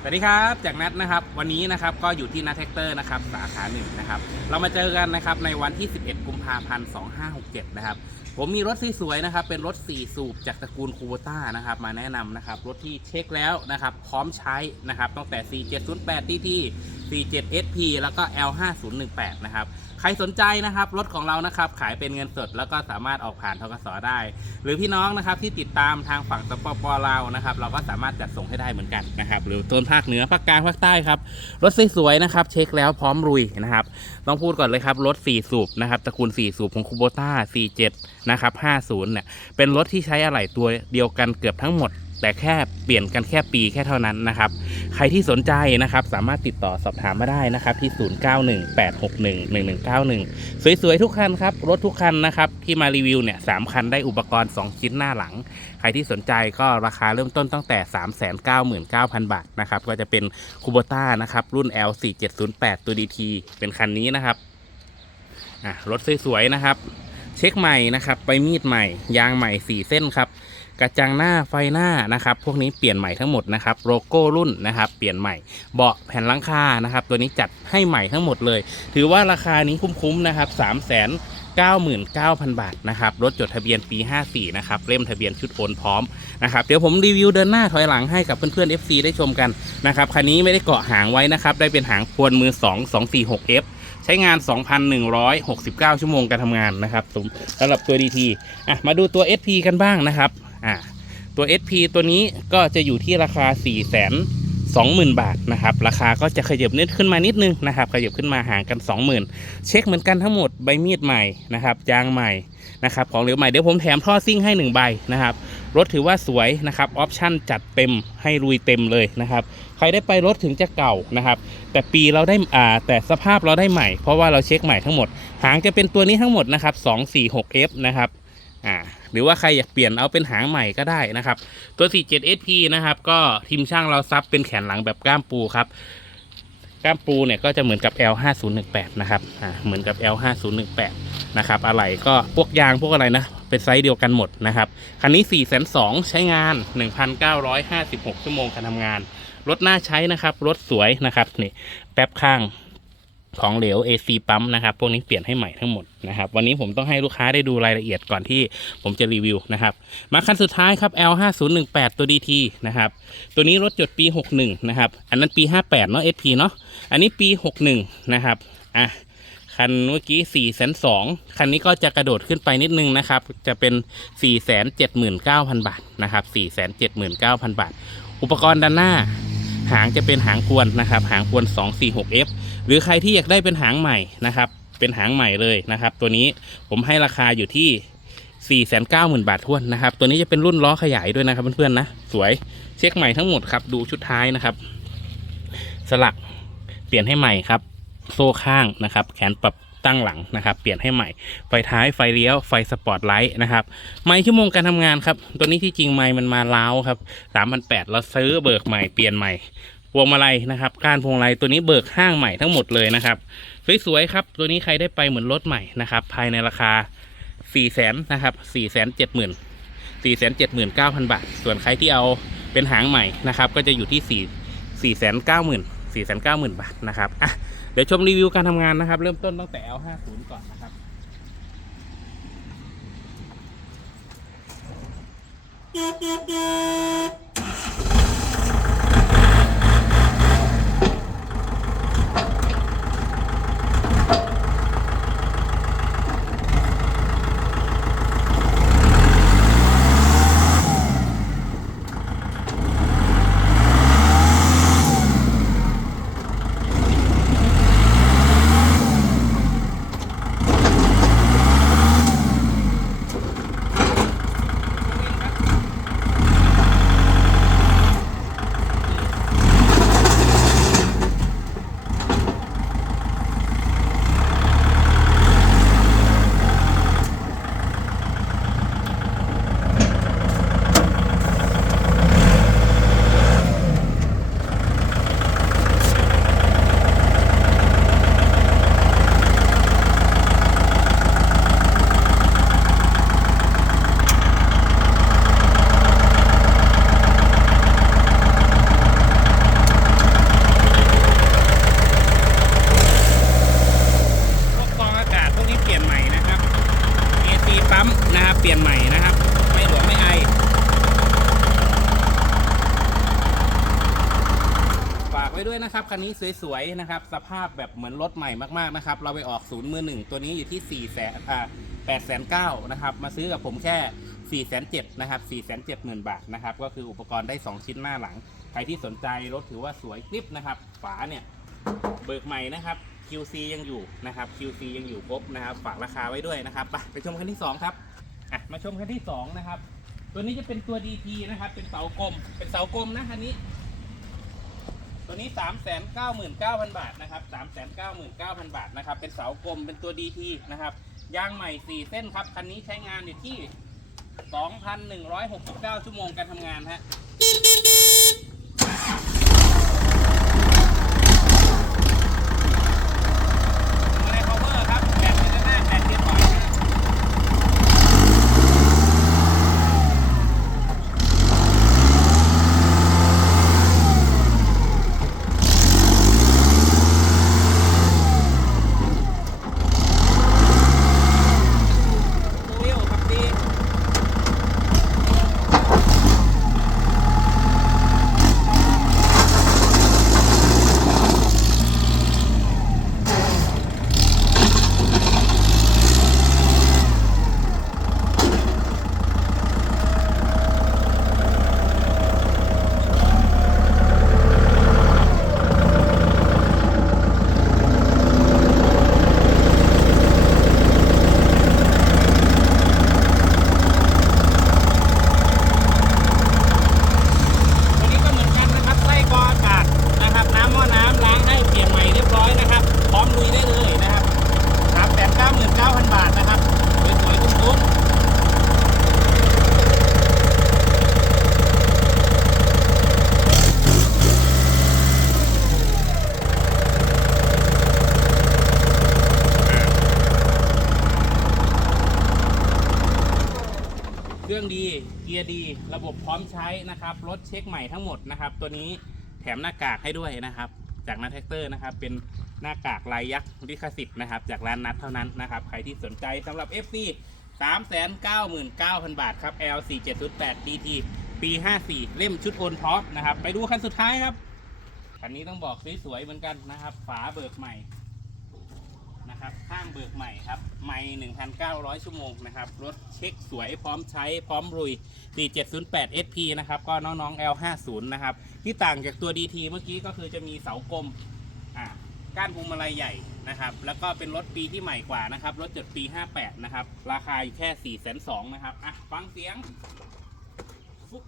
สวัสดีครับจากนัดนะครับวันนี้นะครับก็อยู่ที่นัทแท็กเตอร์นะครับสาขาหนึ่งนะครับเรามาเจอกันนะครับในวันที่ 11 กุมภาพันธ์2567 นะครับผมมีรถสวยๆนะครับเป็นรถ 4 สูบจากตระกูลคูโบต้านะครับมาแนะนำนะครับรถที่เช็คแล้วนะครับพร้อมใช้นะครับตั้งแต่ C708 ที่ที่ 47SP แล้วก็ L5018 นะครับ ใครสนใจนะครับ รถของเรานะครับ ขายเป็นเงินสด แล้วก็สามารถออกผ่านทกสได้ หรือพี่น้องนะครับที่ติดตามทางฝั่งสปปลาวนะครับ เราก็สามารถจัดส่งให้ได้เหมือนกันนะครับ หรือโซนภาคเหนือภาคกลางภาคใต้ครับ รถสวยๆนะครับ เช็คแล้วพร้อมรุยนะครับ ต้องพูดก่อนเลยครับ รถ 4 สูบนะครับตระกูล 4 สูบของคูโบต้า47 นะครับ 50 เนี่ย เป็นรถที่ใช้อะไหล่ตัวเดียวกันเกือบทั้งหมด แต่แค่เปลี่ยนกันแค่ปีแค่เท่านั้นนะครับ ใครที่สนใจนะครับ สามารถติดต่อสอบถามมาได้นะครับ ที่ 0918611191 สวยๆ ทุกคันครับ รถทุกคันนะครับ ที่มารีวิวเนี่ยสามคันได้อุปกรณ์ 2 ชิ้นหน้าหลัง ใครที่สนใจก็ราคาเริ่มต้นตั้งแต่ 399,000 บาทนะครับ ก็จะเป็นคูโบต้านะครับ รุ่น L4708 ตัว DT เป็นคันนี้นะครับรถสวยๆนะครับ เช็คใหม่นะครับ ไปมีดใหม่ ยางใหม่ 4 เส้นครับ กระจังหน้าไฟหน้านะครับ พวกนี้เปลี่ยนใหม่ทั้งหมดนะครับโลโก้รุ่นนะครับเปลี่ยนใหม่เบาะแผ่นหลังคานะครับ ตัวนี้จัดให้ใหม่ทั้งหมดเลย ถือว่าราคานี้คุ้มๆนะครับ3 9 9 0 0 0 บาทนะครับรถจดทะเบียนปี 54 นะครับเล่มทะเบียนชุดโอนพร้อมนะครับเดี๋ยวผมรีวิวเดินหน้าถอยหลังให้กับเพื่อนๆ FC ได้ชมกันนะครับคันนี้ไม่ได้เกาะหางไว้นะครับได้เป็นหางพวนมือ 2 246F ใช้งาน 2,169 ชั่วโมงการทำงานนะครับสำหรับตัว DT อะมาดูตัว SP กันบ้างนะครับ อะตัว SP ตัวนี้ก็จะอยู่ที่ราคา 4 2 0 0 0 0 บาทนะครับ ราคาก็จะขยับนิดขึ้นมานิดนึงนะครับ ขยับขึ้นมาห่างกัน 20,000 เช็คเหมือนกันทั้งหมดใบมีดใหม่นะครับยางใหม่นะครับของเหลวใหม่เดี๋ยวผมแถมท่อซิ่งให้ 1 ใบนะครับรถถือว่าสวยนะครับออปชั่นจัดเต็มให้ลุยเต็มเลยนะครับใครได้ไปรถถึงจะเก่านะครับ แต่ปีเราได้อ่าแต่สภาพเราได้ใหม่เพราะว่าเราเช็คใหม่ทั้งหมด หางจะเป็นตัวนี้ทั้งหมดนะครับ 246F นะครับอ่า หรือว่าใครอยากเปลี่ยนเอาเป็นหางใหม่ก็ได้นะครับ ตัว 47SP นะครับ ก็ทีมช่างเราซับเป็นแขนหลังแบบก้ามปูครับ ก้ามปูเนี่ยก็จะเหมือนกับ L5018 นะครับอ่าเหมือนกับ L5018 นะครับอะไรก็พวกยางพวกอะไรนะ เป็นไซส์เดียวกันหมดนะครับ คันนี้ 4 2 0 0ใช้งาน 1,956 ชั่วโมงการทำงาน รถน่าใช้นะครับ รถสวยนะครับนี่แป๊บข้าง ของเหลว AC ปั๊มนะครับ พวกนี้เปลี่ยนให้ใหม่ทั้งหมดนะครับ วันนี้ผมต้องให้ลูกค้าได้ดูรายละเอียดก่อนที่ผมจะรีวิวนะครับ มาคันสุดท้ายครับ L5018 ตัว DT นะครับ ตัวนี้รถจดปี 61 นะครับ อันนั้นปี 58 เนาะ SP เนาะ อันนี้ปี 61 นะครับ อะ คันเมื่อกี้4 2 0 0 0คันนี้ก็จะกระโดดขึ้นไปนิดนึงนะครับ จะเป็น 479,000 บาทนะครับ 479,000 บาท อุปกรณ์ด้านหน้า หางจะเป็นหางควนนะครับ หางควน 246F หรือใครที่อยากได้เป็นหางใหม่นะครับ เป็นหางใหม่เลยนะครับ ตัวนี้ผมให้ราคาอยู่ที่ 490,000 บาททวนนะครับ ตัวนี้จะเป็นรุ่นล้อขยายด้วยนะครับเพื่อนๆนะ สวยเช็คใหม่ทั้งหมดครับ ดูชุดท้ายนะครับ สลักเปลี่ยนให้ใหม่ครับ โซ่ข้างนะครับ แขนปรับตั้งหลังนะครับ เปลี่ยนให้ใหม่ ไฟท้ายไฟเลี้ยว ไฟสปอร์ตไลท์นะครับ ไม้ชั่วโมงการทำงานครับ ตัวนี้ที่จริงไม้มันมาล้าวครับ3,800เราซื้อเบิกใหม่ เปลี่ยนใหม่ พวงมาลัยนะครับก้านพวงมาลัยตัวนี้เบิกห้างใหม่ทั้งหมดเลยนะครับ สวยๆครับ ตัวนี้ใครได้ไปเหมือนรถใหม่นะครับ ภายในราคา4 0 0แสนนะครับ4 7 0 0 0 0 4 7 9 0 0 0บาท ส่วนใครที่เอาเป็นหางใหม่นะครับ ก็จะอยู่ที่4 4 9 0 0 0 0 4 9 0 0 0 0บาทนะครับอะเดี๋ยวชมรีวิวการทำงานนะครับ เริ่มต้นตั้งแต่ L50 ก่อนนะครับค ไว้ด้วยนะ คันนี้สวยๆนะครับ สภาพแบบเหมือนรถใหม่มากๆนะครับ เราไปออกศูนย์มือหนึ่งตัวนี้อยู่ที่4ี่แสนอ่าแปดแสนเก้านะครับ มาซื้อกับผมแค่4ี่แสนเจ็ดนะครับ4ี่แสนเจ็ดหมื่นบาทนะครับ ก็คืออุปกรณ์ได้ 2 ชิ้นหน้าหลัง ใครที่สนใจรถถือว่าสวยกริบนะครับ ฝาเนี่ยเบิกใหม่นะครับ QC ยังอยู่นะครับ QC ยังอยู่ครบนะครับ ฝากราคาไว้ด้วยนะครับ ไปไปชมคันที่2ครับอะมาชมคันที่2นะครับ ตัวนี้จะเป็นตัว DP นะครับ เป็นเสากลม เป็นเสากลมนะคันนี้ ตัวนี้ 3 9 9 0 0 0 บาทนะครับ 3 9 9 0 0 0 บาทนะครับ เป็นเสากลมเป็นตัว DT นะครับ ยางใหม่ 4 เส้นครับ คันนี้ใช้งานอยู่ที่ 2,169 ชั่วโมงการทำงานฮะ ไม่ได้ cover ครับแบตเป็นหน้าแบตเทียนถอยนะโอ้ยครับดี วันนี้ก็เหมือนกันนะครับไส้กรองอากาศนะครับ น้ำหม้อน้ำล้างให้เปลี่ยนใหม่เรียบร้อยนะครับ พร้อมลุยได้เลยนะครับสามแปดเก้าหมื่นเก้าพันบาทนะครับสวยๆคุ้มๆเครื่องดีเกี ยร์ดี ระบบพร้อมใช้นะครับ รถเช็คใหม่ทั้งหมดนะครับ ตัวนี้แถมหน้ากากให้ด้วยนะครับ จากนัทแท็กเตอร์นะครับ เป็นหน้ากากลายยักษ์ลิขสิทธิ์นะครับ จากร้านนัทเท่านั้นนะครับ ใครที่สนใจสำหรับ FC 399,000 บาทครับ L 4 7 0 8 DT ปี 54 เล่มชุดโอนท็อปนะครับ ไปดูคันสุดท้ายครับ คันนี้ต้องบอกสวยๆเหมือนกันนะครับ ฝาเบิกใหม่นะครับ ข้างเบิกใหม่ครับ ไม่1,900 ชั่วโมงนะครับ รถเช็คสวยพร้อมใช้พร้อมรุย 4708 SP นะครับ ก็น้องๆ L50 นะครับ ที่ต่างจากตัว DT เมื่อกี้ก็คือจะมีเสากลมอ่าก้านพวงมาลัยใหญ่นะครับ แล้วก็เป็นรถปีที่ใหม่กว่านะครับ รถจดปี 58 นะครับ ราคาอยู่แค่4 2 0 0 0นะครับ อะ ฟังเสียงฟุ๊บ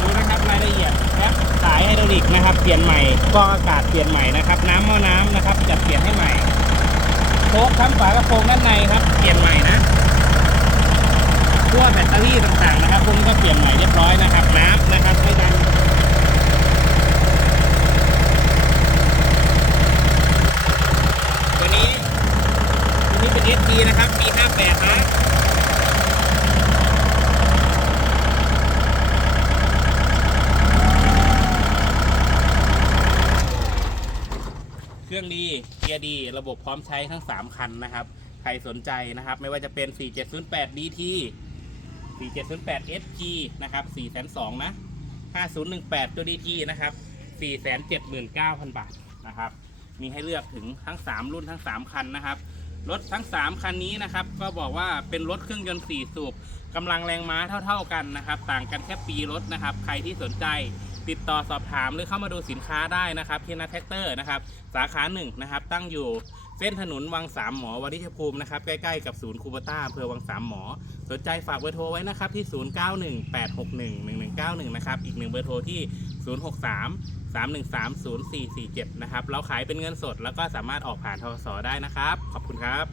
ดูนะครับรายละเอียดแอปสายไฮดรอลิกนะครับ เป ลี่ยนใหม่กรองอากาศเปลี่ยนใหม่นะครับ น้ำหม้อน้ำนะครับจัดเปลี่ยนให้ใหม่โค้กทั้งฝากระโปรงด้านในครับ เปลี่ยนใหม่นะตัวแบตเตอรี่ต่างๆนะครับพวกนี้ก็เปลี่ยนใหม่เรียบร้อยนะครับน้ำนะครับไม่ดันตัวนี้ตัวนี้เป็น SG นะครับปี58นะ รื่องดีเกียร์ดี ระบบพร้อมใช้ทั้ง 3 คันนะครับ ใครสนใจนะครับ ไม่ว่าจะเป็น 4708 DT 4708 SG นะครับ402นะ 5018 ตัว DT นะครับ 479,000 บาทนะครับ มีให้เลือกถึงทั้ง 3 รุ่นทั้ง 3 คันนะครับ รถทั้ง 3 คันนี้นะครับ ก็บอกว่าเป็นรถเครื่องยนต์ 4 สูบกำลังแรงม้าเท่า ๆกันนะครับ ต่างกันแค่ปีรถนะครับ ใครที่สนใจ ติดต่อสอบถามหรือเข้ามาดูสินค้าได้นะครับ ที่นัทแท็กเตอร์นะครับ สาขาหนึ่งนะครับ ตั้งอยู่เส้นถนนวังสามหมอวริชภูมินะครับ ใกล้ๆกับศูนย์คูบต้าอำเภอวังสามหมอ สนใจฝากเบอร์โทรไว้นะครับที่ 0918611191 นะครับ อีกหนึ่งเบอร์โทรที่ 063 313 0447 นะครับ เราขายเป็นเงินสดแล้วก็สามารถออกผ่านทกสได้นะครับ ขอบคุณครับ